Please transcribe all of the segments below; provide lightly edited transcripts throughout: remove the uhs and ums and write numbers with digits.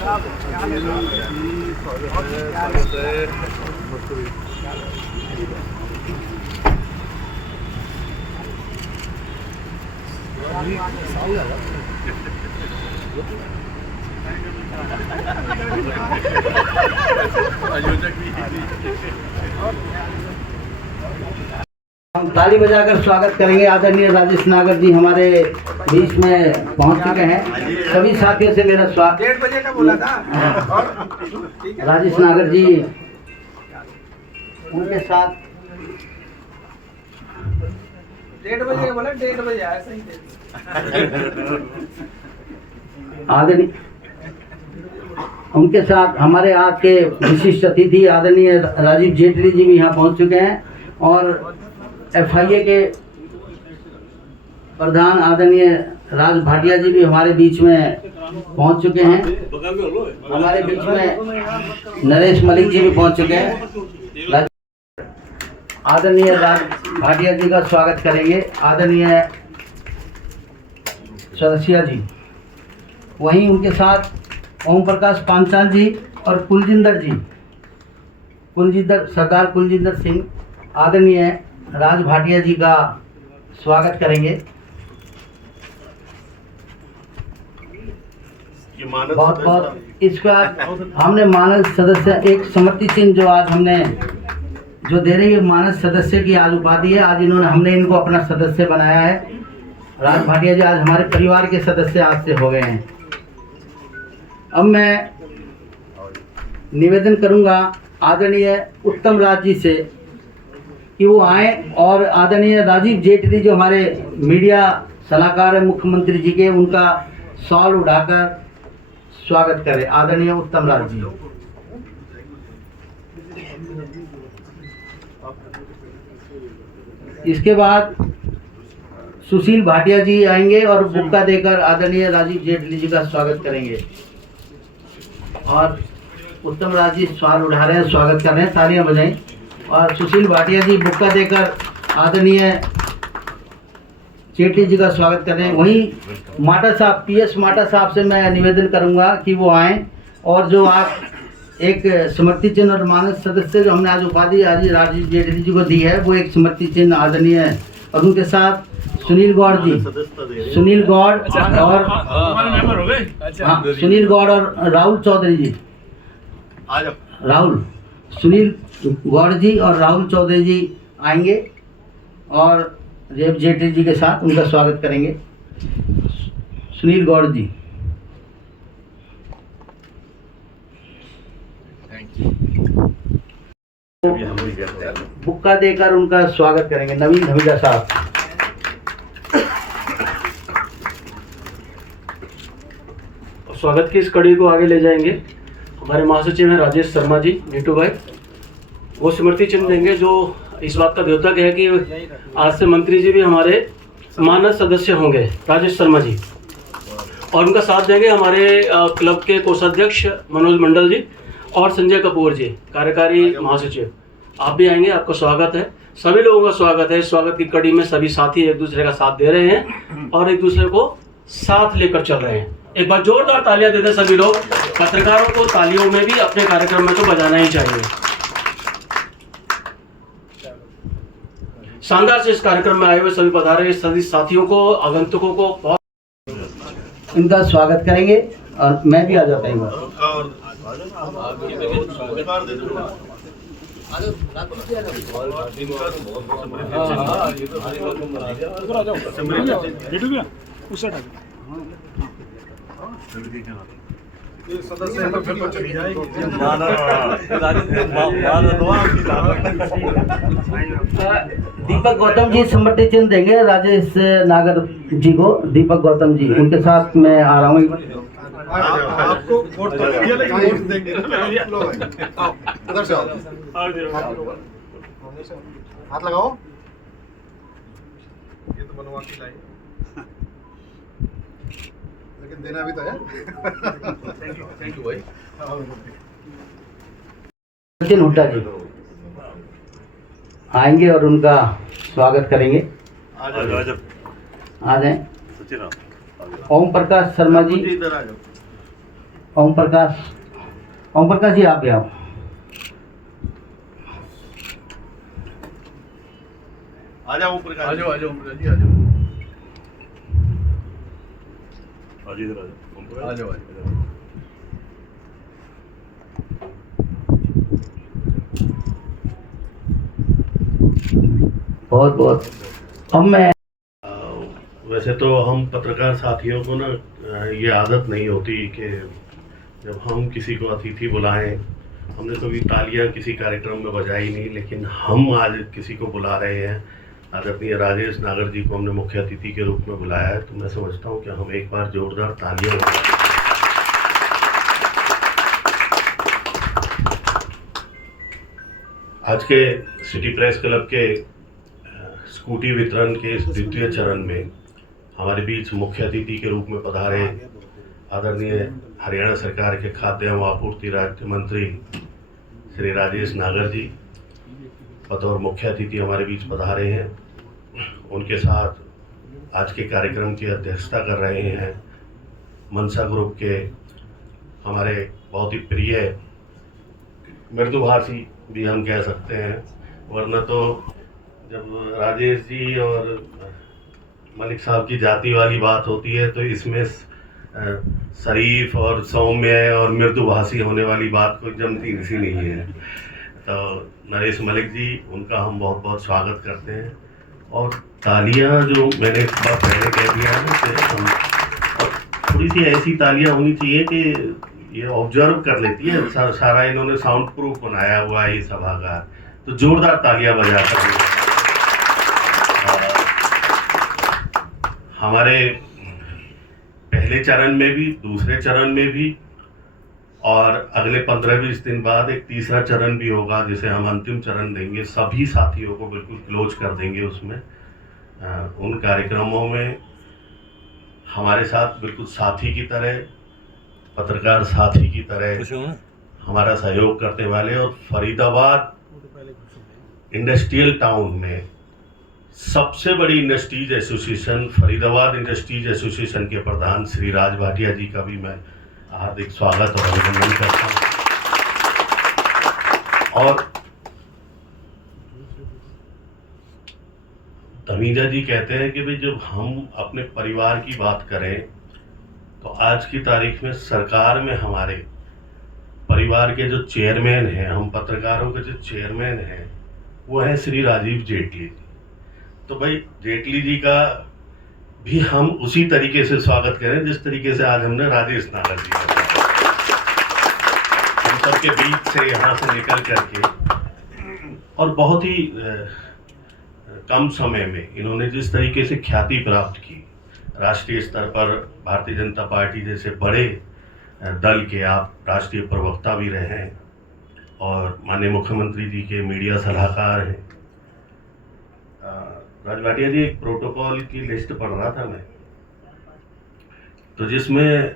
हम ताली बजाकर स्वागत करेंगे। आदरणीय राजेश नागर जी हमारे बीच में पहुंच चुके हैं। सभी साथियों से मेरा स्वागत। 1:30 बजे का बोला था। राजेश नागर जी उनके साथ 1:30 बजे का बोला, 1:30 बजे आया सही थे। आदरणीय उनके साथ हमारे आज के विशिष्ट अतिथि आदरणीय राजीव जेटली जी भी यहाँ पहुँच चुके हैं और FIA के प्रधान आदरणीय राज भाटिया जी भी हमारे बीच में पहुंच चुके हैं। हमारे बीच में नरेश मलिक जी भी पहुंच चुके हैं। आदरणीय राज भाटिया जी का स्वागत करेंगे। आदरणीय सदस्या जी, वहीं उनके साथ ओम प्रकाश पांचाल जी और सरदार कुलजिंदर सिंह आदरणीय राज भाटिया जी का स्वागत करेंगे। बहुत बहुत इसका हमने मानस सदस्य एक समृति चिन्ह जो आज हमने जो दे रही है मानस सदस्य की आज उपाधि है। आज हमने इनको अपना सदस्य बनाया है। राज भाटिया जी आज हमारे परिवार के सदस्य आज से हो गए हैं। अब मैं निवेदन करूंगा आदरणीय उत्तम राज जी से कि वो आए और आदरणीय राजीव जेटली जो हमारे मीडिया सलाहकार है मुख्यमंत्री जी के, उनका शॉल उड़ाकर स्वागत करें। आदरणीय उत्तम राज जी। इसके बाद सुशील भाटिया जी आएंगे और बुक्का देकर आदरणीय राजीव जेटली जी का स्वागत करेंगे। और उत्तम राज जी शॉल उड़ा रहे हैं, स्वागत कर रहे हैं, तालियां बजाएं। और सुशील भाटिया जी बुक्का देकर आदरणीय जेटली जी का स्वागत कर रहे हैं। वहीं माटा साहब PS माटा साहब से मैं निवेदन करूंगा कि वो आएं और जो आप एक स्मृति चिन्ह और मानस सदस्य जो हमने आज उपाधि आज राजीव जेटली जी को दी है, वो एक स्मृति चिन्ह आदरणीय, और उनके साथ सुनील गौड़ जी, सुनील गौड़ और सुनील गौड़ और राहुल चौधरी जी, राहुल सुनील गौड़ जी और राहुल चौधरी जी आएंगे और रेव जेटली जी के साथ उनका स्वागत करेंगे। सुनील गौड़ जी, बुक्का देकर उनका स्वागत करेंगे। नवीन धमीजा साहब। स्वागत की इस कड़ी को आगे ले जाएंगे हमारे महासचिव हैं राजेश शर्मा जी, नीटू भाई। वो स्मृति चिन्ह देंगे जो इस बात का द्योतक है कि आज से मंत्री जी भी हमारे मानस सदस्य होंगे, राजेश शर्मा जी। और उनका साथ देंगे हमारे क्लब के कोषाध्यक्ष मनोज मंडल जी और संजय कपूर जी, कार्यकारी महासचिव। आप भी आएंगे, आपका स्वागत है। सभी लोगों का स्वागत है। स्वागत की कड़ी में सभी साथी एक दूसरे का साथ दे रहे हैं और एक दूसरे को साथ लेकर चल रहे हैं। एक बार जोरदार तालियां देते सभी लोग। पत्रकारों को तालियों में भी अपने कार्यक्रम में तो बजाना ही चाहिए। शानदार से इस कार्यक्रम में आए हुए सभी पधारे सभी साथियों को, आगंतुकों को बहुत इनका स्वागत करेंगे। और मैं भी आ जाता हूँ। सदस्य तो फिर तो चली जाएगी। दीपक गौतम जी स्मृति चिन्ह देंगे राजेश नागर जी को। दीपक गौतम जी, उनके साथ मैं आ रहा हूँ। आपको वोट तो दिया, लेकिन वोट देंगे ना। इधर से आओ, हाथ लगाओ। ये तो बनवा के लाई, लेकिन देना भी तो है। थैंक यू भाई। सचिन हुड्डा जी आएंगे और उनका स्वागत करेंगे। आ जाए। ओम प्रकाश शर्मा जी, ओम प्रकाश जी आप भी आओ। आ जाओ ऊपर का, आ जाओ जी, आ जाओ। आ जाओ। बहुत बहुत। अब मैं वैसे तो हम पत्रकार साथियों को ना ये आदत नहीं होती कि जब हम किसी को अतिथि बुलाएं, हमने कभी तालियां किसी कार्यक्रम में बजाई नहीं, लेकिन हम आज किसी को बुला रहे हैं। आदरणीय राजेश नागर जी को हमने मुख्य अतिथि के रूप में बुलाया है, तो मैं समझता हूं कि हम एक बार जोरदार तालियां बजाएं। आज के सिटी प्रेस क्लब के स्कूटी वितरण के इस द्वितीय चरण में हमारे बीच मुख्य अतिथि के रूप में पधारे आदरणीय हरियाणा सरकार के खाद्य एवं आपूर्ति राज्य मंत्री श्री राजेश नागर जी बतौर मुख्य अतिथि हमारे बीच पधारे हैं। उनके साथ आज के कार्यक्रम की अध्यक्षता कर रहे हैं मनसा ग्रुप के हमारे बहुत ही प्रिय मृदुभाषी भी हम कह सकते हैं, वरना तो जब राजेश जी और मलिक साहब की जाति वाली बात होती है तो इसमें शरीफ और सौम्य और मृदुभाषी होने वाली बात कोई जमती सी नहीं है। तो नरेश मलिक जी, उनका हम बहुत बहुत स्वागत करते हैं। और तालियां जो मैंने एक बार पहले कह दिया है कि हम थोड़ी सी ऐसी तालियां होनी चाहिए कि ये ऑब्जर्व कर लेती है। सारा इन्होंने साउंड प्रूफ बनाया हुआ है ये सभागार, तो जोरदार तालियां बजा कर हमारे पहले चरण में भी, दूसरे चरण में भी और अगले 15-20 दिन बाद एक तीसरा चरण भी होगा जिसे हम अंतिम चरण देंगे। सभी साथियों को बिल्कुल क्लोज कर देंगे उसमें। उन कार्यक्रमों में हमारे साथ बिल्कुल साथी की तरह, पत्रकार साथी की तरह हमारा सहयोग करने वाले और फरीदाबाद इंडस्ट्रियल टाउन में सबसे बड़ी industries association Faridabad industries association के प्रधान श्री राज भाटिया जी का भी मैं हार्दिक स्वागत और अभिनंदन करता हूँ। और धमीजा जी कहते हैं कि भाई जब हम अपने परिवार की बात करें तो आज की तारीख में सरकार में हमारे परिवार के जो चेयरमैन हैं, हम पत्रकारों के जो चेयरमैन हैं, वो है श्री राजीव जेटली जी। तो भाई जेटली जी का भी हम उसी तरीके से स्वागत करें जिस तरीके से आज हमने राजेश नागर जी का। हम सबके बीच से यहाँ से निकल करके और बहुत ही कम समय में इन्होंने जिस तरीके से ख्याति प्राप्त की राष्ट्रीय स्तर पर, भारतीय जनता पार्टी जैसे बड़े दल के आप राष्ट्रीय प्रवक्ता भी रहे हैं और माननीय मुख्यमंत्री जी के मीडिया सलाहकार हैं। राज भाटिया जी, एक प्रोटोकॉल की लिस्ट पढ़ रहा था मैं, तो जिसमें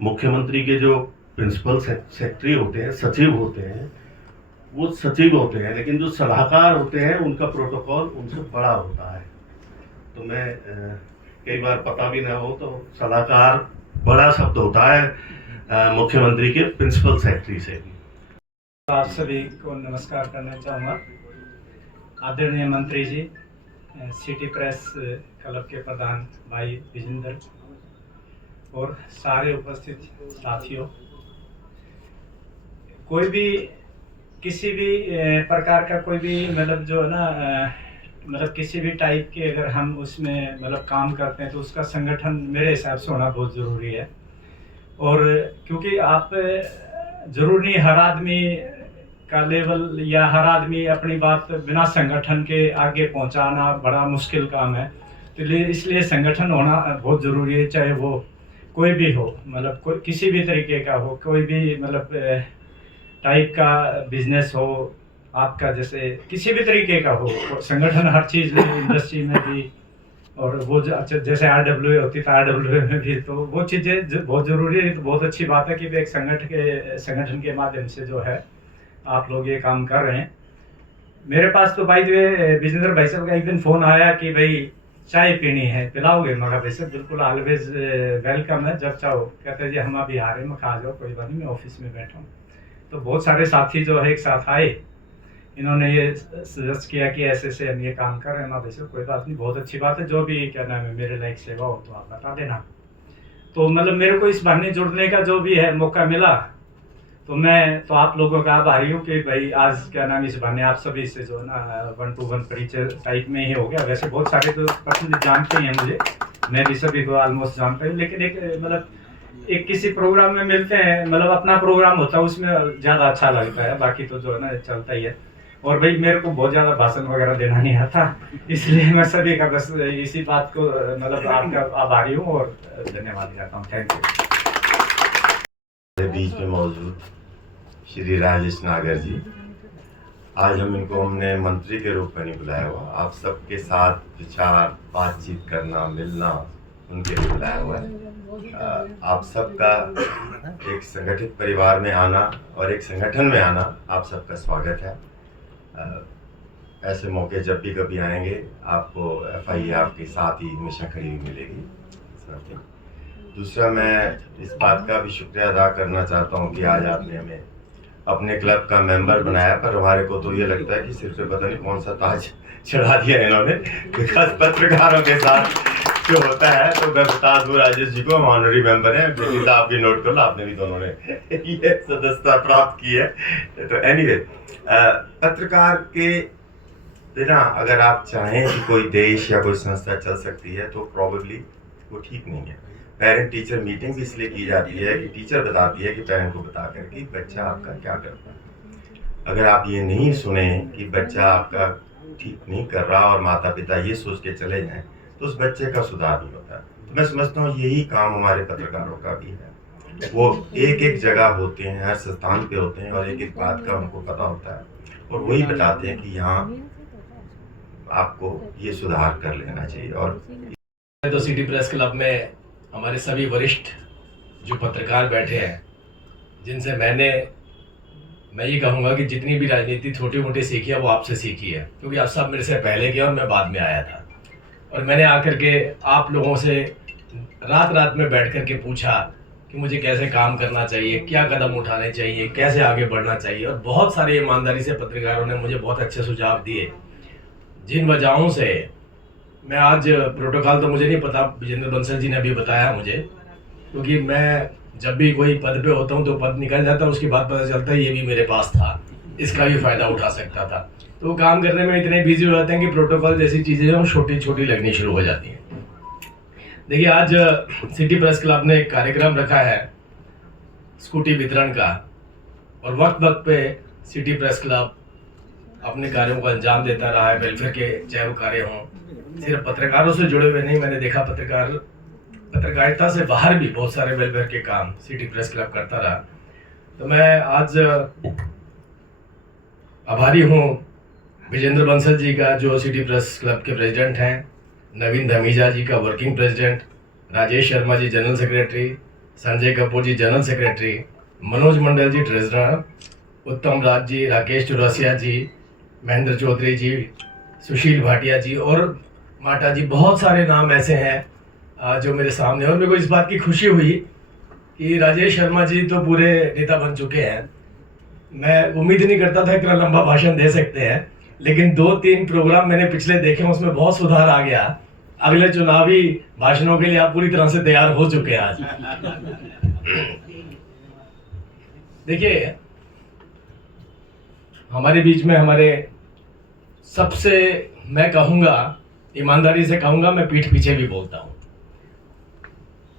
मुख्यमंत्री के जो प्रिंसिपल सेक्रेटरी होते हैं, सचिव होते हैं, वो सचिव होते हैं, लेकिन जो सलाहकार होते हैं उनका प्रोटोकॉल उनसे बड़ा होता है। तो मैं कई बार पता भी ना हो तो सलाहकार बड़ा शब्द होता है मुख्यमंत्री के प्रिंसिपल सेक्रेटरी से भी। आप सभी को नमस्कार करना चाहूँगा। आदरणीय मंत्री जी, सिटी प्रेस क्लब के प्रधान भाई विजेंद्र और सारे उपस्थित साथियों, कोई भी किसी भी प्रकार का कोई भी मतलब जो है ना मतलब किसी भी टाइप के अगर हम उसमें मतलब काम करते हैं तो उसका संगठन मेरे हिसाब से होना बहुत ज़रूरी है। और क्योंकि आप ज़रूर नहीं हर आदमी का लेवल या हर आदमी अपनी बात बिना संगठन के आगे पहुंचाना बड़ा मुश्किल काम है। तो इसलिए संगठन होना बहुत ज़रूरी है, चाहे वो कोई भी हो, मतलब कोई किसी भी तरीके का हो, कोई भी मतलब टाइप का बिजनेस हो आपका, जैसे किसी भी तरीके का हो, संगठन हर चीज़ में, इंडस्ट्री में भी। और वो जैसे RWA होती है RWA में भी, तो वो चीज़ें बहुत ज़रूरी है। तो बहुत अच्छी बात है कि एक संगठन के माध्यम से जो है आप लोग ये काम कर रहे हैं। मेरे पास तो भाई जो है विजेंद्र भाई साहब का एक दिन फ़ोन आया कि भाई चाय पीनी है, पिलाओगे? मगर वैसे बिल्कुल ऑलवेज वेलकम है, जब चाहो। कहते हैं जी हम अभी आ रहे हैं, मैं खा जाओ, कोई बात नहीं, मैं ऑफिस में बैठा हूँ। तो बहुत सारे साथी जो है एक साथ आए, इन्होंने ये सजेस्ट किया कि ऐसे से हम ये काम कर रहे हैं। मैं वैसे कोई बात नहीं, बहुत अच्छी बात है, जो भी क्या नाम है मेरे लायक सेवा हो तो आप बता देना। तो मतलब मेरे को इस बहाने जुड़ने का जो भी है मौका मिला, तो मैं तो आप लोगों का आभारी हूँ कि भाई आज क्या नाम इस बहाने आप सभी से जो है ना 1-to-1 परिचय टाइप में ही हो गया। वैसे बहुत सारे तो पर्सनली जानते ही हैं मुझे, मैं भी सभी को ऑलमोस्ट जानता हूँ, लेकिन एक मतलब एक किसी प्रोग्राम में मिलते हैं, मतलब अपना प्रोग्राम होता है उसमें ज़्यादा अच्छा लगता है, बाकी तो जो है ना चलता ही है। और भाई मेरे को बहुत ज़्यादा भाषण वगैरह देना नहीं आता, इसलिए मैं सभी का बस इसी बात को मतलब आपका आभारी हूँ और धन्यवाद देता हूँ। Thank you. मेरे बीच में मौजूद श्री राजेश नागर जी, आज हमने मंत्री के रूप में नहीं बुलाया हुआ, आप सबके साथ विचार बातचीत करना, मिलना, उनके लिए बुलाया हुआ है। आप सबका एक संगठित परिवार में आना और एक संगठन में आना आप सबका स्वागत है। ऐसे मौके जब भी कभी आएंगे आपको FIA आपके साथ ही हमेशा खड़ी हुई मिलेगी। दूसरा, मैं इस बात का भी शुक्रिया अदा करना चाहता हूँ कि आज आपने हमें अपने क्लब का मेंबर बनाया, पर हमारे को तो ये लगता है कि सिर पे पता नहीं कौन सा ताज चढ़ा दिया इन्होंने, बिकॉज पत्रकारों के साथ जो होता है, तो मैं बता दूँ राजेश जी को हम ऑनरी मेंबर हैं, तो आप भी नोट कर लो, आपने भी दोनों ने ये सदस्यता प्राप्त की है। तो एनीवे, पत्रकार के बिना अगर आप चाहें कि कोई देश या कोई संस्था चल सकती है तो प्रॉबेबली वो ठीक नहीं है। पेरेंट टीचर मीटिंग भी इसलिए की जाती है कि टीचर बताती है कि पेरेंट को बता कर कि बच्चा आपका क्या करता है। अगर आप ये नहीं सुने कि बच्चा आपका ठीक नहीं कर रहा और माता पिता ये सोच के चले जाएं, तो उस बच्चे का सुधार नहीं होता। तो मैं समझता हूँ यही काम हमारे पत्रकारों का भी है। वो एक एक जगह होते हैं, हर स्थान पे होते हैं और एक एक बात का उनको पता होता है और वही बताते हैं कि यहाँ आपको ये सुधार कर लेना चाहिए। और तो सिटी प्रेस क्लब में हमारे सभी वरिष्ठ जो पत्रकार बैठे हैं, जिनसे मैं ये कहूँगा कि जितनी भी राजनीति छोटी मोटी सीखी है वो आपसे सीखी है, क्योंकि आप सब मेरे से पहले गए और मैं बाद में आया था। और मैंने आकर के आप लोगों से रात में बैठ कर के पूछा कि मुझे कैसे काम करना चाहिए, क्या कदम उठाने चाहिए, कैसे आगे बढ़ना चाहिए। और बहुत सारे ईमानदारी से पत्रकारों ने मुझे बहुत अच्छे सुझाव दिए, जिन वजहों से मैं आज प्रोटोकॉल तो मुझे नहीं पता, विजेंद्र बंसल जी ने अभी बताया मुझे, क्योंकि मैं जब भी कोई पद पे होता हूँ तो पद निकल जाता है, उसके बाद पता चलता है ये भी मेरे पास था, इसका भी फ़ायदा उठा सकता था। तो काम करने में इतने बिजी हो जाते हैं कि प्रोटोकॉल जैसी चीज़ें जो छोटी छोटी लगनी शुरू हो जाती हैं। देखिए, आज सिटी प्रेस क्लब ने एक कार्यक्रम रखा है स्कूटी वितरण का, और वक्त पे सिटी प्रेस क्लब अपने कार्यों को अंजाम देता रहा है। वेलफेयर के चाहे वो कार्य हों, सिर्फ पत्रकारों से जुड़े हुए नहीं, मैंने देखा पत्रकारिता से बाहर भी बहुत सारे वेलफेयर के काम सिटी प्रेस क्लब करता रहा। तो मैं आज आभारी हूँ विजेंद्र बंसल जी का, जो सिटी प्रेस क्लब के प्रेसिडेंट हैं, नवीन धमीजा जी का working president, Rajesh Sharma ji general secretary, Sanjay Kapoor जी जनरल सेक्रेटरी, मनोज मंडल जी ट्रेजरर, उत्तम राज जी, राकेश चौरसिया जी, महेंद्र चौधरी जी, सुशील भाटिया जी और माटा जी। बहुत सारे नाम ऐसे हैं जो मेरे सामने। और मेरे को इस बात की खुशी हुई कि राजेश शर्मा जी तो पूरे नेता बन चुके हैं। मैं उम्मीद नहीं करता था इतना लंबा भाषण दे सकते हैं, लेकिन 2-3 प्रोग्राम मैंने पिछले देखे, उसमें बहुत सुधार आ गया। अगले चुनावी भाषणों के लिए आप पूरी तरह से तैयार हो चुके हैं आज। देखिए, हमारे बीच में हमारे सबसे, मैं कहूँगा ईमानदारी से कहूँगा, मैं पीठ पीछे भी बोलता हूँ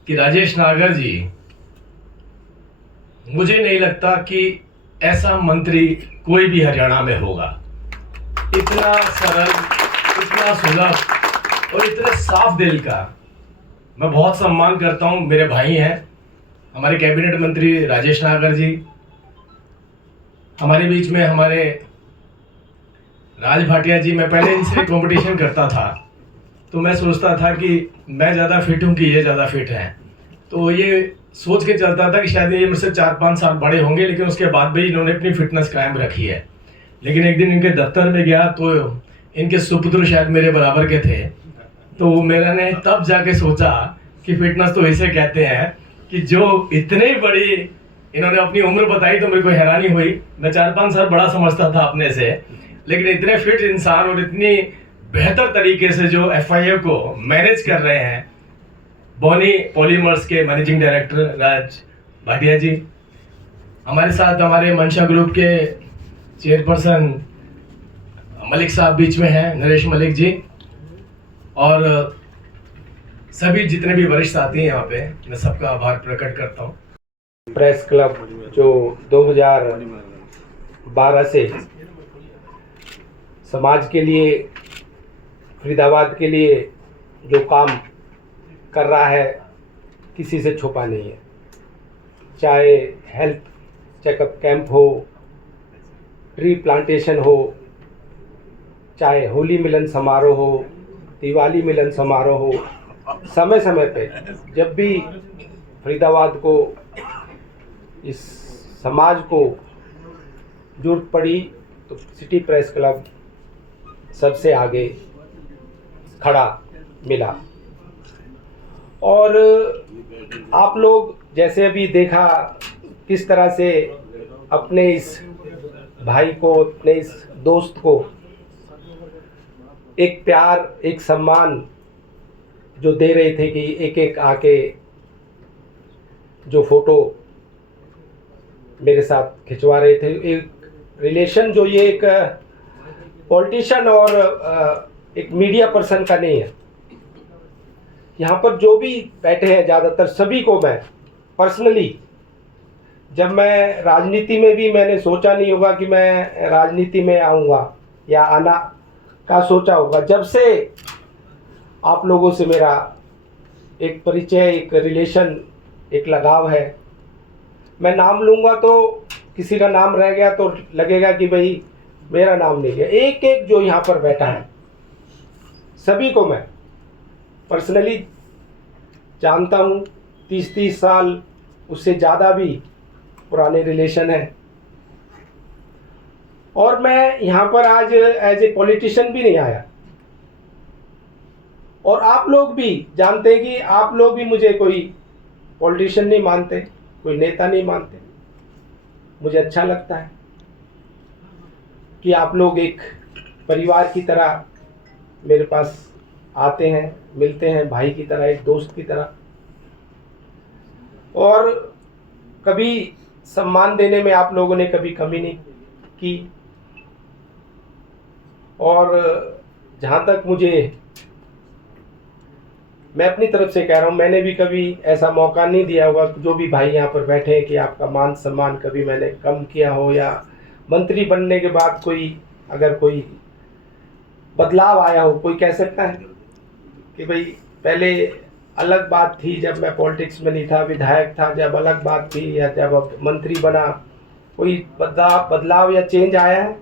कि राजेश नागर जी, मुझे नहीं लगता कि ऐसा मंत्री कोई भी हरियाणा में होगा। इतना सरल, इतना सुलभ और इतने साफ दिल का मैं बहुत सम्मान करता हूँ। मेरे भाई हैं हमारे कैबिनेट मंत्री राजेश नागर जी, हमारे बीच में हमारे राज भाटिया जी। मैं पहले इनसे कंपटीशन करता था तो मैं सोचता था कि मैं ज़्यादा फिट हूँ कि ये ज़्यादा फिट हैं, तो ये सोच के चलता था कि शायद ये मुझसे 4-5 साल बड़े होंगे, लेकिन उसके बाद भी इन्होंने अपनी फिटनेस कायम रखी है। लेकिन एक दिन इनके दफ्तर में गया तो इनके सुपुत्र शायद मेरे बराबर के थे, तो मैंने तब जाके सोचा कि फिटनेस तो ऐसे कहते हैं कि जो इतने बड़ी इन्होंने अपनी उम्र बताई तो मेरे को हैरानी हुई। मैं 4-5 साल बड़ा समझता था अपने से, लेकिन इतने फिट इंसान और इतनी बेहतर तरीके से जो FII को मैनेज कर रहे हैं, बॉनी पॉलीमर्स के मैनेजिंग डायरेक्टर राज भाटिया जी, हमारे साथ हमारे मंशा ग्रुप के चेयरपर्सन मलिक साहब बीच में हैं, नरेश मलिक जी, और सभी जितने भी वरिष्ठ साथी हैं यहाँ पे, मैं सबका आभार प्रकट करता हूँ। प्रेस क्लब जो 2012 से समाज के लिए, फरीदाबाद के लिए जो काम कर रहा है, किसी से छुपा नहीं है। चाहे हेल्थ चेकअप कैंप हो, ट्री प्लांटेशन हो, चाहे होली मिलन समारोह हो, दिवाली मिलन समारोह हो, समय समय पे जब भी फरीदाबाद को, इस समाज को जरूरत पड़ी तो सिटी प्रेस क्लब सबसे आगे खड़ा मिला। और आप लोग जैसे अभी देखा किस तरह से अपने इस भाई को, अपने इस दोस्त को एक प्यार, एक सम्मान जो दे रहे थे कि एक एक आके जो फोटो मेरे साथ खिंचवा रहे थे। एक रिलेशन जो ये एक पॉलिटिशियन और एक मीडिया पर्सन का नहीं है। यहाँ पर जो भी बैठे हैं ज़्यादातर सभी को मैं पर्सनली, जब मैं राजनीति में भी मैंने सोचा नहीं होगा कि मैं राजनीति में आऊँगा या आना का सोचा होगा, जब से आप लोगों से मेरा एक परिचय, एक रिलेशन, एक लगाव है। मैं नाम लूँगा तो किसी का नाम रह गया तो लगेगा कि भाई मेरा नाम नहीं गया। एक एक जो यहाँ पर बैठा है सभी को मैं पर्सनली जानता हूँ। 30-30 साल, उससे ज़्यादा भी पुराने रिलेशन है। और मैं यहाँ पर आज एज ए पॉलिटिशियन भी नहीं आया। और आप लोग भी जानते हैं कि आप लोग भी मुझे कोई पॉलिटिशियन नहीं मानते, कोई नेता नहीं मानते। मुझे अच्छा लगता है कि आप लोग एक परिवार की तरह मेरे पास आते हैं, मिलते हैं, भाई की तरह, एक दोस्त की तरह। और कभी सम्मान देने में आप लोगों ने कभी कमी नहीं की। और जहाँ तक मुझे, मैं अपनी तरफ से कह रहा हूँ, मैंने भी कभी ऐसा मौका नहीं दिया होगा, जो भी भाई यहाँ पर बैठे हैं, कि आपका मान सम्मान कभी मैंने कम किया हो, या मंत्री बनने के बाद कोई अगर कोई बदलाव आया हो। कोई कह सकता है कि भाई पहले अलग बात थी जब मैं पॉलिटिक्स में नहीं था, विधायक था, जब अलग बात थी, या जब अब मंत्री बना, कोई बदलाव या चेंज आया है?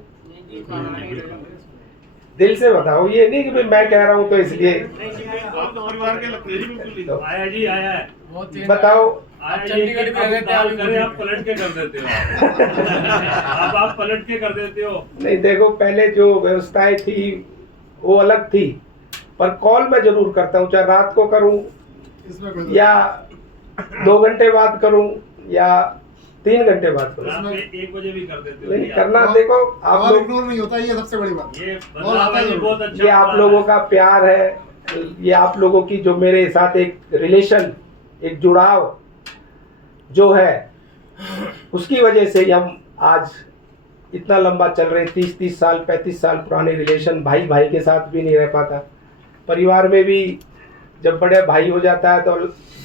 दिल से बताओ, ये नहीं कि भाई मैं कह रहा हूँ तो इसलिए। आया जी, आया है। बताओ। चंडीगढ़ में रहते हैं, आप पलट के कर देते हो। अब आप पलट के कर देते हो। नहीं, देखो पहले जो व्यवस्थाएं थी वो अलग थी, पर कॉल मैं जरूर करता हूँ, चाहे रात को करूँ या 2 घंटे बाद करूँ या 3 घंटे बाद करूँ। 1 बजे भी कर देते हो। नहीं करना, देखो आप लोग, इग्नोर नहीं होता, ये सबसे बड़ी बात। ये बहुत अच्छा, ये आप लोगों का प्यार है, ये आप लोगों की जो मेरे साथ एक रिलेशन, एक जुड़ाव जो है, उसकी वजह से हम आज इतना लंबा चल रहे। 30-30 साल, 35 साल पुराने रिलेशन, भाई भाई के साथ भी नहीं रह पाता। परिवार में भी जब बड़े भाई हो जाता है तो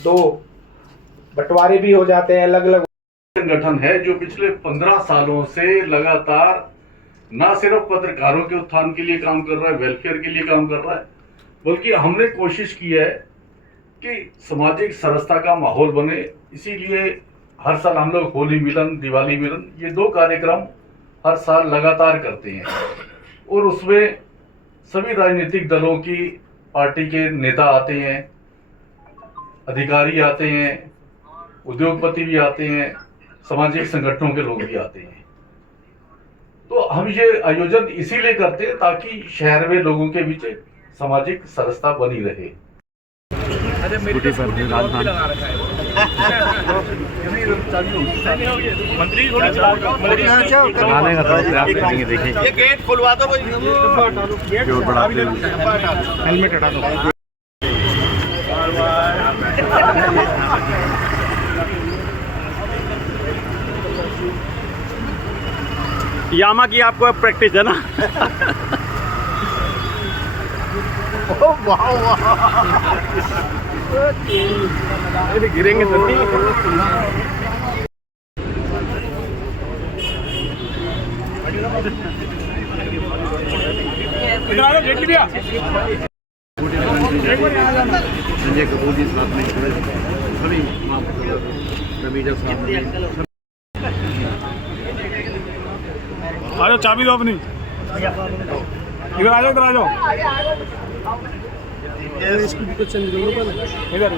2 बंटवारे भी हो जाते हैं, अलग अलग। संगठन है जो पिछले 15 सालों से लगातार न सिर्फ पत्रकारों के उत्थान के लिए काम कर रहा है, वेलफेयर के लिए काम कर रहा है, बल्कि हमने कोशिश की है कि सामाजिक सरसता का माहौल बने। इसीलिए हर साल हम लोग होली मिलन, दिवाली मिलन, ये 2 कार्यक्रम हर साल लगातार करते हैं। और उसमें सभी राजनीतिक दलों की, पार्टी के नेता आते हैं, अधिकारी आते हैं, उद्योगपति भी आते हैं, सामाजिक संगठनों के लोग भी आते हैं। तो हम ये आयोजन इसीलिए करते हैं ताकि शहर में लोगों के बीच सामाजिक सदस्यता बनी रहे। ये गेट खुलवा दो भाई, हेलमेट हटा दो। यामा की आपको प्रैक्टिस है ना। गिरेंगे तो संजय कपूर जी साथ में सभी मीडिया साथ में। आ जाओ, चाबी दो अपनी, इधर आ जाओ, इधर आ जाओ, इधर